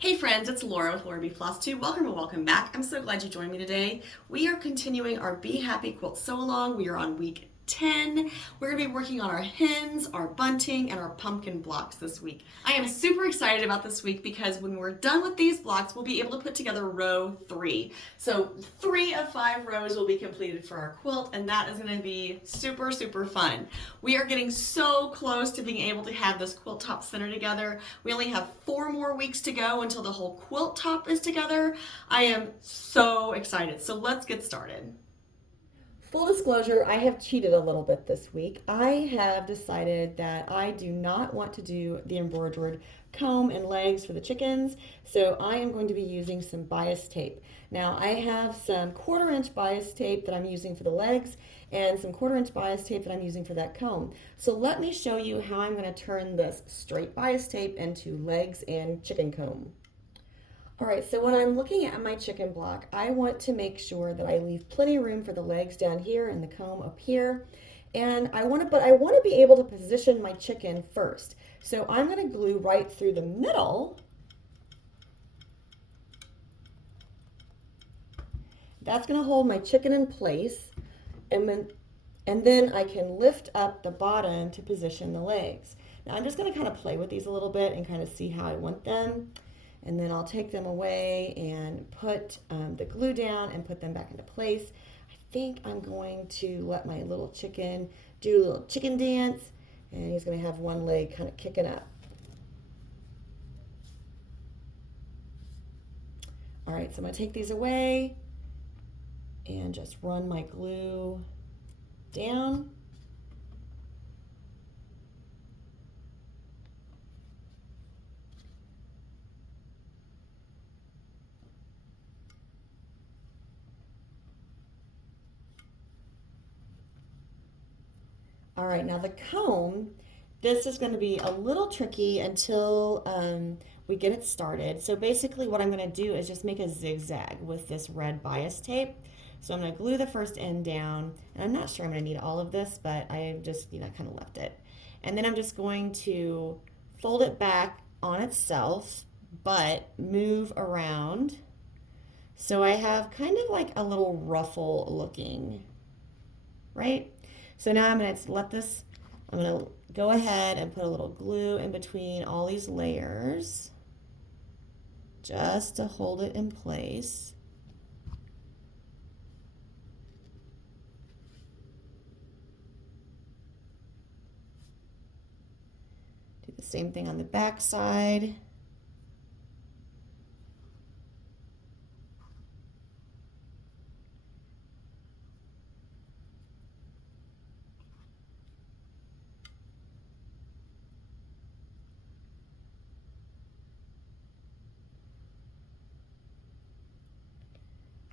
Hey friends, it's Laura with Laura B Plus 2. Welcome and welcome back. I'm so glad you joined me today. We are continuing our Bee Happy Quilt sew along. We are on week 10. We're going to be working on our hens, our bunting, and our pumpkin blocks this week. I am super excited about this week because when we're done with these blocks, we'll be able to put together row 3. So 3 of 5 rows will be completed for our quilt, and that is going to be super, super fun. We are getting so close to being able to have this quilt top center together. We only have 4 more weeks to go until the whole quilt top is together. I am so excited. So let's get started. Full disclosure, I have cheated a little bit this week. I have decided that I do not want to do the embroidered comb and legs for the chickens, so I am going to be using some bias tape. Now, I have some 1/4 inch bias tape that I'm using for the legs and some 1/4 inch bias tape that I'm using for that comb. So let me show you how I'm going to turn this straight bias tape into legs and chicken comb. All right, so when I'm looking at my chicken block, I want to make sure that I leave plenty of room for the legs down here and the comb up here. And I want to be able to position my chicken first. So I'm going to glue right through the middle. That's going to hold my chicken in place. And then I can lift up the bottom to position the legs. Now I'm just going to kind of play with these a little bit and kind of see how I want them. And then I'll take them away and put the glue down and put them back into place. I think I'm going to let my little chicken do a little chicken dance, and he's going to have one leg kind of kicking up. All right, so I'm going to take these away and just run my glue down. All right, now the comb, this is going to be a little tricky until we get it started. So basically what I'm going to do is just make a zigzag with this red bias tape. So I'm going to glue the first end down, and I'm not sure I'm going to need all of this, but I just, kind of left it. And then I'm just going to fold it back on itself, but move around. So I have kind of like a little ruffle looking, right? So now I'm going to I'm going to go ahead and put a little glue in between all these layers just to hold it in place. Do the same thing on the back side.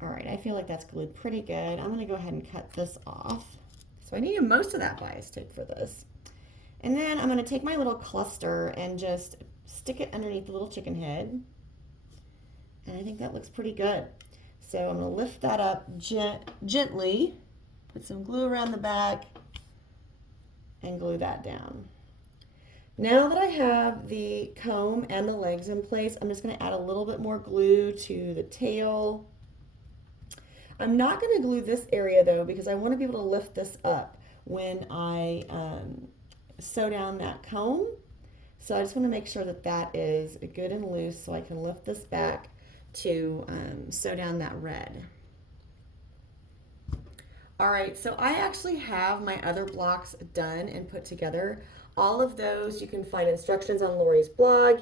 All right, I feel like that's glued pretty good. I'm gonna go ahead and cut this off. So I needed most of that bias tape for this. And then I'm gonna take my little cluster and just stick it underneath the little chicken head. And I think that looks pretty good. So I'm gonna lift that up gently, put some glue around the back, and glue that down. Now that I have the comb and the legs in place, I'm just gonna add a little bit more glue to the tail. I'm not going to glue this area though because I want to be able to lift this up when I sew down that comb. So I just want to make sure that that is good and loose so I can lift this back to sew down that red. All right, so I actually have my other blocks done and put together. All of those you can find instructions on Lori's blog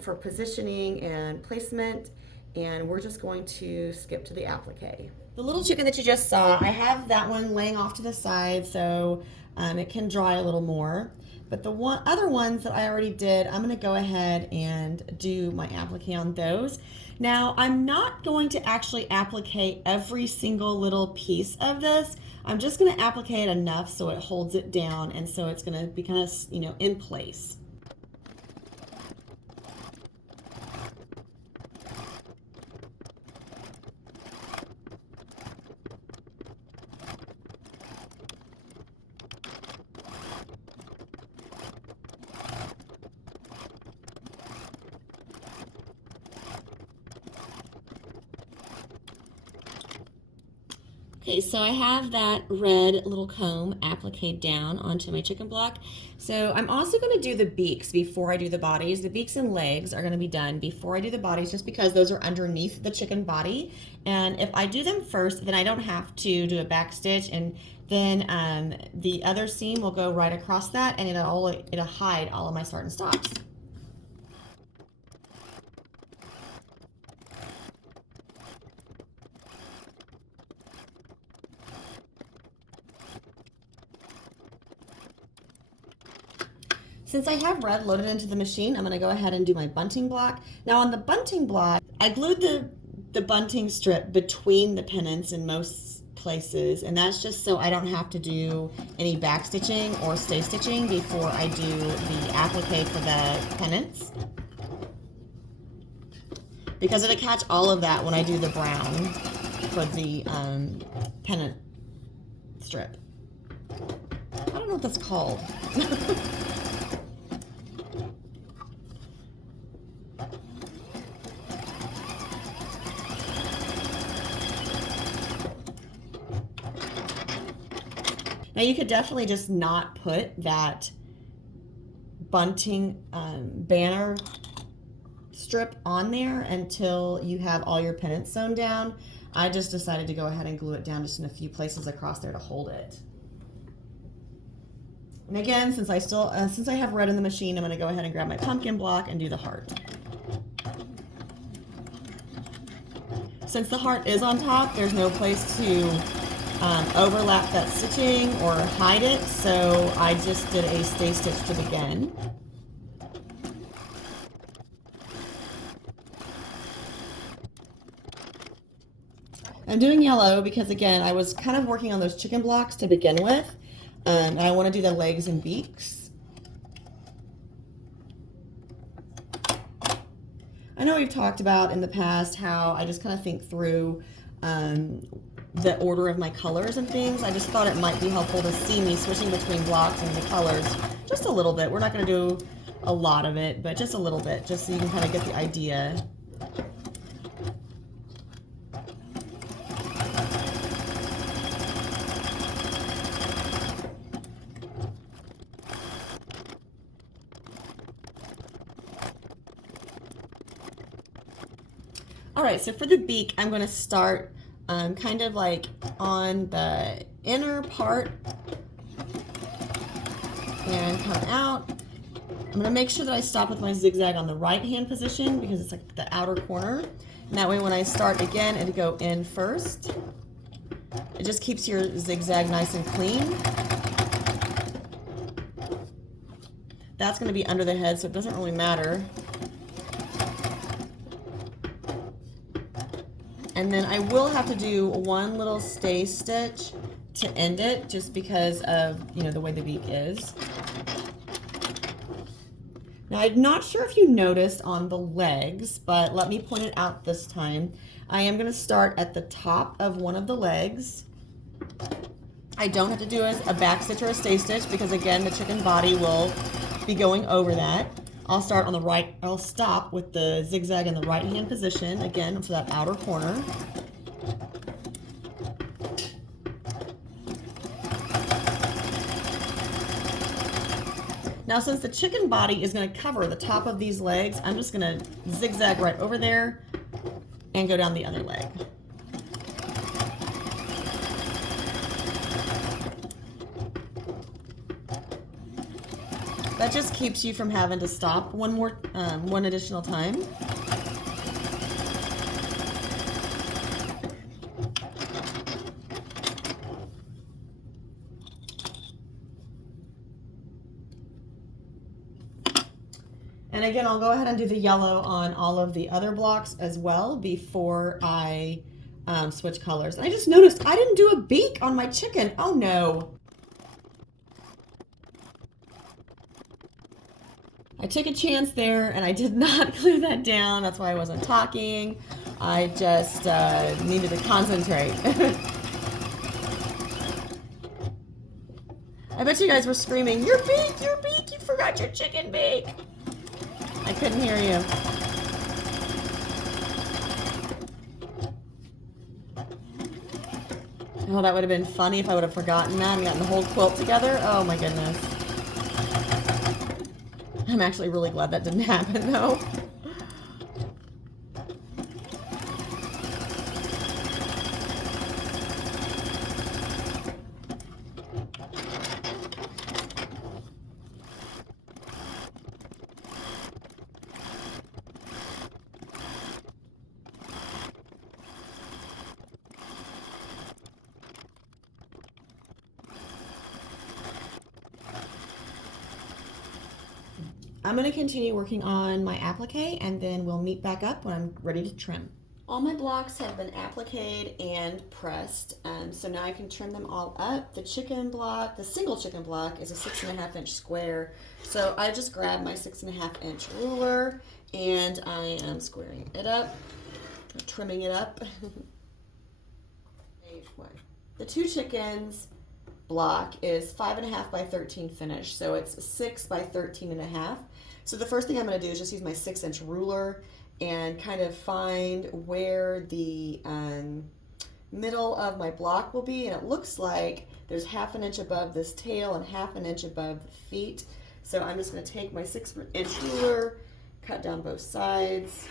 for positioning and placement. And we're just going to skip to the applique. The little chicken that you just saw, I have that one laying off to the side so it can dry a little more. But the other ones that I already did, I'm going to go ahead and do my applique on those. Now, I'm not going to actually applique every single little piece of this. I'm just going to applique it enough so it holds it down and so it's going to be kind of, in place. Okay, so I have that red little comb appliqued down onto my chicken block. So I'm also going to do the beaks before I do the bodies. The beaks and legs are going to be done before I do the bodies just because those are underneath the chicken body. And if I do them first, then I don't have to do a back stitch, and then the other seam will go right across that, and it'll hide all of my start and stops. Since I have red loaded into the machine, I'm going to go ahead and do my bunting block. Now on the bunting block, I glued the bunting strip between the pennants in most places, and that's just so I don't have to do any back stitching or stay stitching before I do the applique for the pennants. Because it'll catch all of that when I do the brown for the pennant strip. I don't know what that's called. Now you could definitely just not put that bunting banner strip on there until you have all your pennants sewn down. I just decided to go ahead and glue it down just in a few places across there to hold it. And again, since I have red in the machine, I'm going to go ahead and grab my pumpkin block and do the heart. Since the heart is on top, there's no place to overlap that stitching or hide it, so I just did a stay stitch to begin. I'm doing yellow because, again, I was kind of working on those chicken blocks to begin with, and I want to do the legs and beaks. I know we've talked about in the past how I just kind of think through the order of my colors and things. I just thought it might be helpful to see me switching between blocks and the colors just a little bit. We're not going to do a lot of it, but just a little bit, just so you can kind of get the idea. All right, so for the beak, I'm going to start kind of like on the inner part and come out. I'm going to make sure that I stop with my zigzag on the right hand position because it's like the outer corner. And that way when I start again, it'll go in first. It just keeps your zigzag nice and clean. That's going to be under the head, so it doesn't really matter. And then I will have to do one little stay stitch to end it just because of, the way the beak is. Now I'm not sure if you noticed on the legs, but let me point it out this time. I am going to start at the top of one of the legs. I don't have to do a back stitch or a stay stitch because, again, the chicken body will be going over that. I'll start on the right, I'll stop with the zigzag in the right hand position, again, for that outer corner. Now, since the chicken body is going to cover the top of these legs, I'm just going to zigzag right over there and go down the other leg. That just keeps you from having to stop one additional time. And again, I'll go ahead and do the yellow on all of the other blocks as well before I switch colors. And I just noticed I didn't do a beak on my chicken. Oh no. I took a chance there and I did not glue that down. That's why I wasn't talking. I just needed to concentrate. I bet you guys were screaming, "Your beak, your beak, you forgot your chicken beak." I couldn't hear you. Oh, that would have been funny if I would have forgotten that and gotten the whole quilt together. Oh my goodness. I'm actually really glad that didn't happen though. I'm going to continue working on my applique and then we'll meet back up when I'm ready to trim. All my blocks have been appliqued and pressed, so now I can trim them all up. The chicken block, the single chicken block, is a 6.5 inch square. So I just grabbed my 6.5 inch ruler and I am squaring it up, trimming it up. The two chickens block is 5.5 by 13 finish, so it's 6 by 13.5. So the first thing I'm going to do is just use my 6-inch ruler and kind of find where the middle of my block will be, and it looks like there's 1/2 inch above this tail and 1/2 inch above the feet. So I'm just going to take my 6-inch ruler, cut down both sides,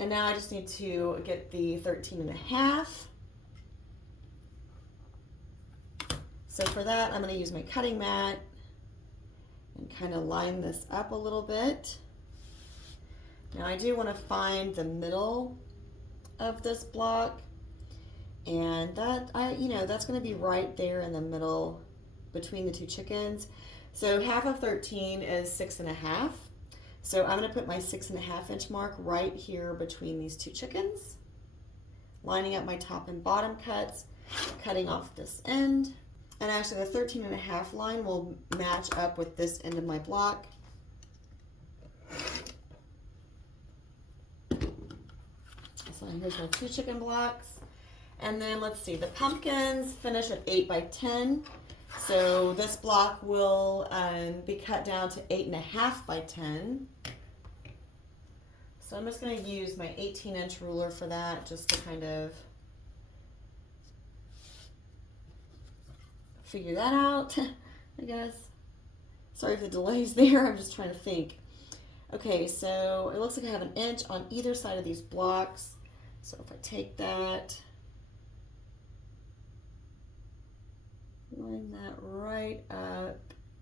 and now I just need to get the 13.5. So for that, I'm going to use my cutting mat and kind of line this up a little bit. Now I do want to find the middle of this block, and that that's going to be right there in the middle between the two chickens. So 1/2 of 13 is 6.5. So I'm going to put my 6.5 inch mark right here between these two chickens, lining up my top and bottom cuts, cutting off this end. And actually the 13.5 line will match up with this end of my block. So here's my two chicken blocks. And then let's see, the pumpkins finish at 8 by 10. So this block will be cut down to 8.5 by 10. So I'm just going to use my 18-inch ruler for that, just to kind of figure that out, I guess. Sorry for the delays there, I'm just trying to think. Okay, so it looks like I have 1 inch on either side of these blocks. So if I take that, line that right up,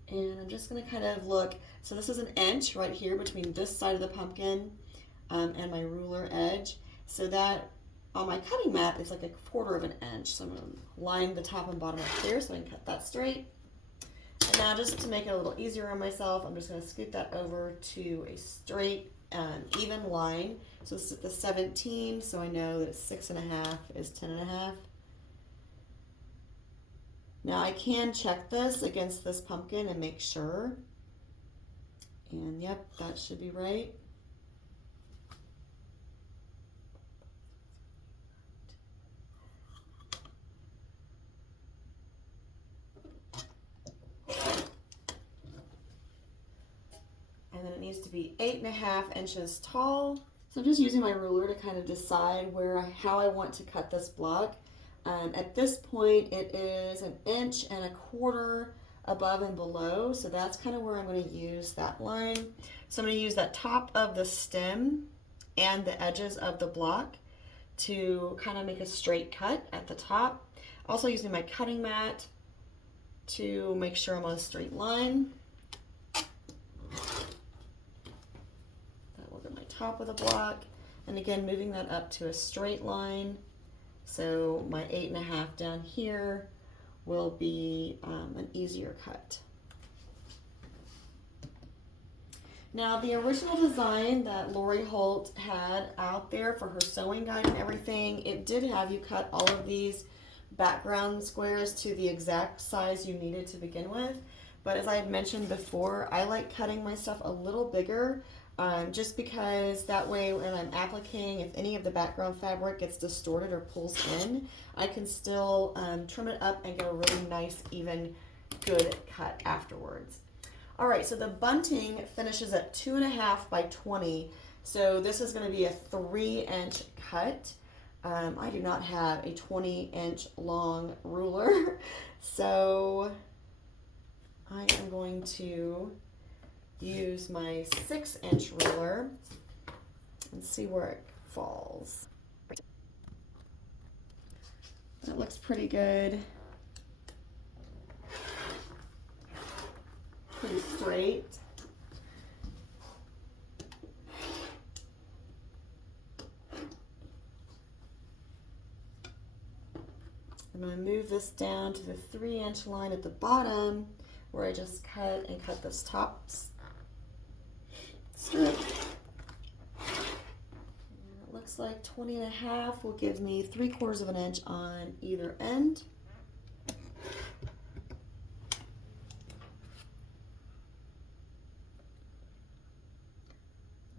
and I'm just going to kind of look. So this is 1 inch right here between this side of the pumpkin and my ruler edge. So that on my cutting mat it's like 1/4 of an inch. So I'm going to line the top and bottom up there so I can cut that straight. And now just to make it a little easier on myself, I'm just going to scoot that over to a straight even line. So this is the 17, so I know that 6.5 is 10.5. Now I can check this against this pumpkin and make sure. And yep, that should be right. And then it needs to be 8.5 inches tall. So I'm just using my ruler to kind of decide how I want to cut this block. At this point, it is 1.25 inches above and below, so that's kind of where I'm going to use that line. So I'm going to use that top of the stem and the edges of the block to kind of make a straight cut at the top. Also using my cutting mat to make sure I'm on a straight line. That will get my top of the block, and again moving that up to a straight line. So my 8.5 down here will be an easier cut. Now the original design that Lori Holt had out there for her sewing guide and everything, it did have you cut all of these background squares to the exact size you needed to begin with. But as I had mentioned before, I like cutting my stuff a little bigger, just because that way when I'm appliquing, if any of the background fabric gets distorted or pulls in, I can still trim it up and get a really nice, even, good cut afterwards. All right, so the bunting finishes at 2.5 by 20. So this is going to be a 3-inch cut. I do not have a 20-inch long ruler, so I am going to use my 6-inch ruler and see where it falls. That looks pretty good. Pretty straight. I'm going to move this down to the 3-inch line at the bottom where I just cut this top strip. And it looks like 20.5 will give me 3/4 of an inch on either end.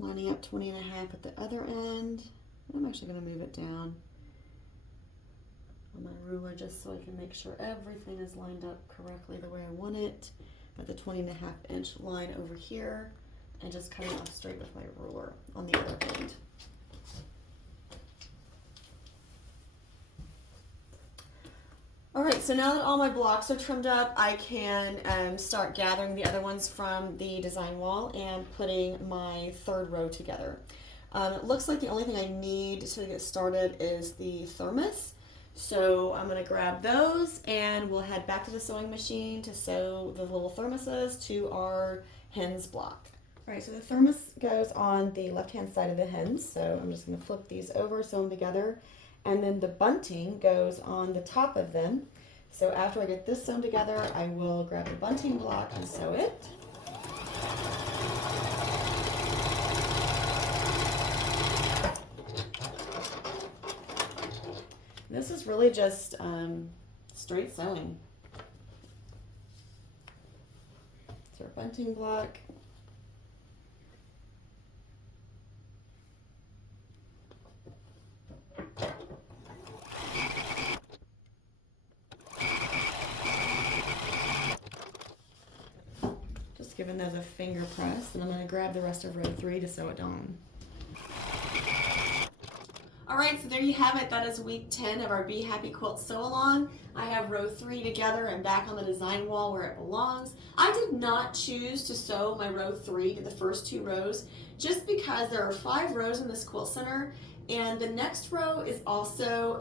Lining up 20.5 at the other end. I'm actually going to move it down on my ruler just so I can make sure everything is lined up correctly the way I want it at the 20.5-inch line over here, and just cutting off straight with my ruler on the other end. All right, so now that all my blocks are trimmed up, I can start gathering the other ones from the design wall and putting my 3rd row together. It looks like the only thing I need to get started is the thermos. So I'm going to grab those and we'll head back to the sewing machine to sew the little thermoses to our Hens block. All right, so the thermos goes on the left-hand side of the Hens, so I'm just going to flip these over, sew them together. And then the bunting goes on the top of them. So after I get this sewn together, I will grab the bunting block and sew it. This is really just straight sewing. So our bunting block. Just giving those a finger press, and I'm going to grab the rest of row 3 to sew it down. All right, so there you have it. That is week 10 of our Bee Happy Quilt sew along. I have row 3 together and back on the design wall where it belongs. I did not choose to sew my row 3 to the first 2 rows just because there are 5 rows in this quilt center, and the next row is also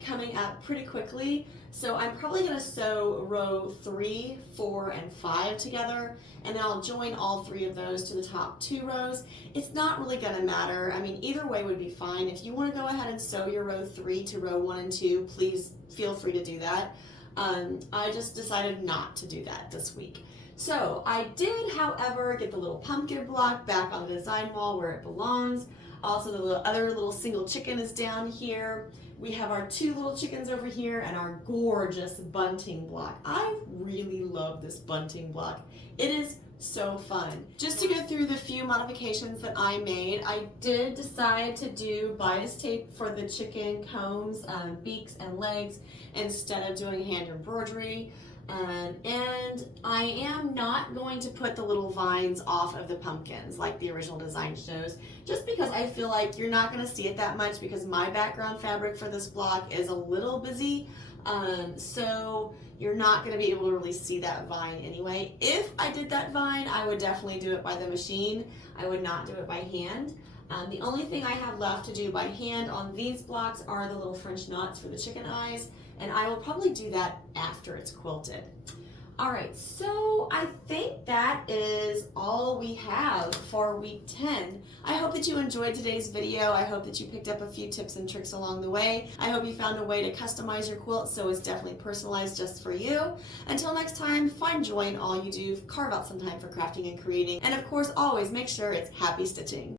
coming up pretty quickly. So I'm probably going to sew row 3, 4, and 5 together, and then I'll join all 3 of those to the top 2 rows. It's not really going to matter. I mean, either way would be fine. If you want to go ahead and sew your row 3 to row 1 and 2, please feel free to do that. I just decided not to do that this week. So I did, however, get the little pumpkin block back on the design wall where it belongs. Also, the other little single chicken is down here. We have our 2 little chickens over here and our gorgeous bunting block. I really love this bunting block. It is so fun. Just to go through the few modifications that I made, I did decide to do bias tape for the chicken combs, beaks, and legs instead of doing hand embroidery. And I am not going to put the little vines off of the pumpkins like the original design shows, just because I feel like you're not going to see it that much because my background fabric for this block is a little busy. So you're not going to be able to really see that vine anyway. If I did that vine, I would definitely do it by the machine. I would not do it by hand. The only thing I have left to do by hand on these blocks are the little French knots for the chicken eyes, and I will probably do that after it's quilted. All right, so I think that is all we have for week 10. I hope that you enjoyed today's video. I hope that you picked up a few tips and tricks along the way. I hope you found a way to customize your quilt so it's definitely personalized just for you. Until next time, find joy in all you do, carve out some time for crafting and creating, and of course, always make sure it's happy stitching.